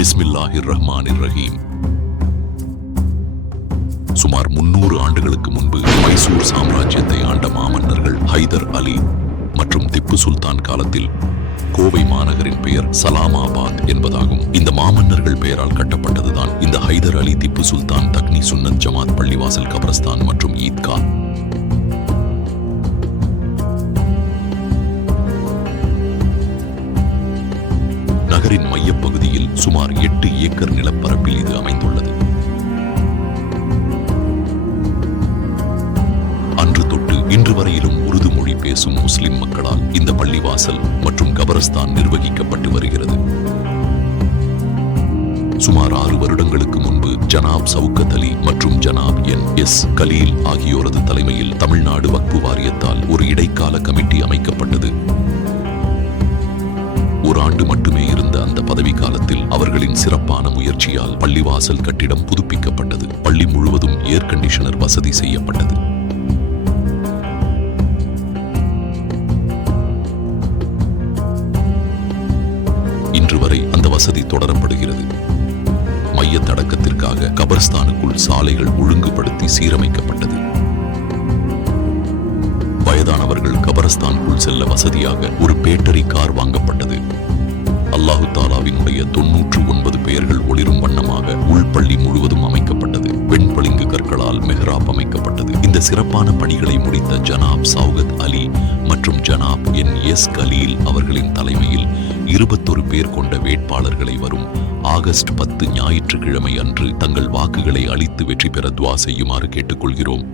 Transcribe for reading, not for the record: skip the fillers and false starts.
பிஸ்மில்லாஹிர் ரஹ்மானிர் ரஹீம். சுமார் 300 ஆண்டுகளுக்கு முன்பு மைசூர் சாம்ராஜ்யத்தை ஆண்ட மாமன்னர்கள் ஹைதர் அலி மற்றும் திப்பு சுல்தான் காலத்தில் கோவை மாநகரின் பெயர் சலாமாபாத் என்பதாகும். இந்த மாமன்னர்கள் பெயரால் கட்டப்பட்டதுதான் இந்த ஹைதர் அலி திப்பு சுல்தான் தக்னி சுன்னத் ஜமாத் பள்ளிவாசல், கபரஸ்தான் மற்றும் ஈத்கா. நகரின் மையப்பகுதியில் சுமார் 8 ஏக்கர் நிலப்பரப்பில் இது அமைந்துள்ளது. அன்று தொட்டு இன்று வரையிலும் உருது மொழி பேசும் முஸ்லிம் மக்களால் இந்த பள்ளிவாசல் மற்றும் கபரஸ்தான் நிர்வகிக்கப்பட்டு வருகிறது. சுமார் 6 வருடங்களுக்கு முன்பு ஜனாப் சவுகத் அலி மற்றும் ஜனாப் NS கலீல் ஆகியோரது தலைமையில் தமிழ்நாடு வக்ஃபு வாரியத்தால் ஒரு இடைக்கால கமிட்டி அமைக்கப்பட்டது. ஒரு ஆண்டு மட்டுமே இருந்த அந்த பதவி காலத்தில் அவர்களின் சிறப்பான முயற்சியால் பள்ளிவாசல் கட்டிடம் புதுப்பிக்கப்பட்டது. பள்ளி முழுவதும் ஏர் கண்டிஷனர் வசதி செய்யப்பட்டது. இன்று வரை அந்த வசதி தொடரப்படுகிறது. மையத்தடக்கத்திற்காக கபர்ஸ்தானுக்குள் சாலைகள் ஒழுங்குபடுத்தி சீரமைக்கப்பட்டது. வயதானவர்கள் கபரஸ்தானுக்குள் செல்ல வசதியாக ஒரு பேட்டரி கார் வாங்கப்பட்டது. அல்லாஹு தாலாவினுடைய 99 பெயர்கள் ஒளிரும் வண்ணமாக உள்பள்ளி முழுவதும் அமைக்கப்பட்டது. வெண்பளிங்கு கற்களால் மெஹ்ராப் அமைக்கப்பட்டது. இந்த சிறப்பான பணிகளை முடித்த ஜனாப் சவுகத் அலி மற்றும் ஜனாப் NS கலீல் அவர்களின் தலைமையில் 21 பேர் கொண்ட வேட்பாளர்களை வரும் ஆகஸ்ட் 10 ஞாயிற்றுக்கிழமை அன்று தங்கள் வாக்குகளை அளித்து வெற்றி பெற துஆ செய்யுமாறு கேட்டுக்கொள்கிறோம்.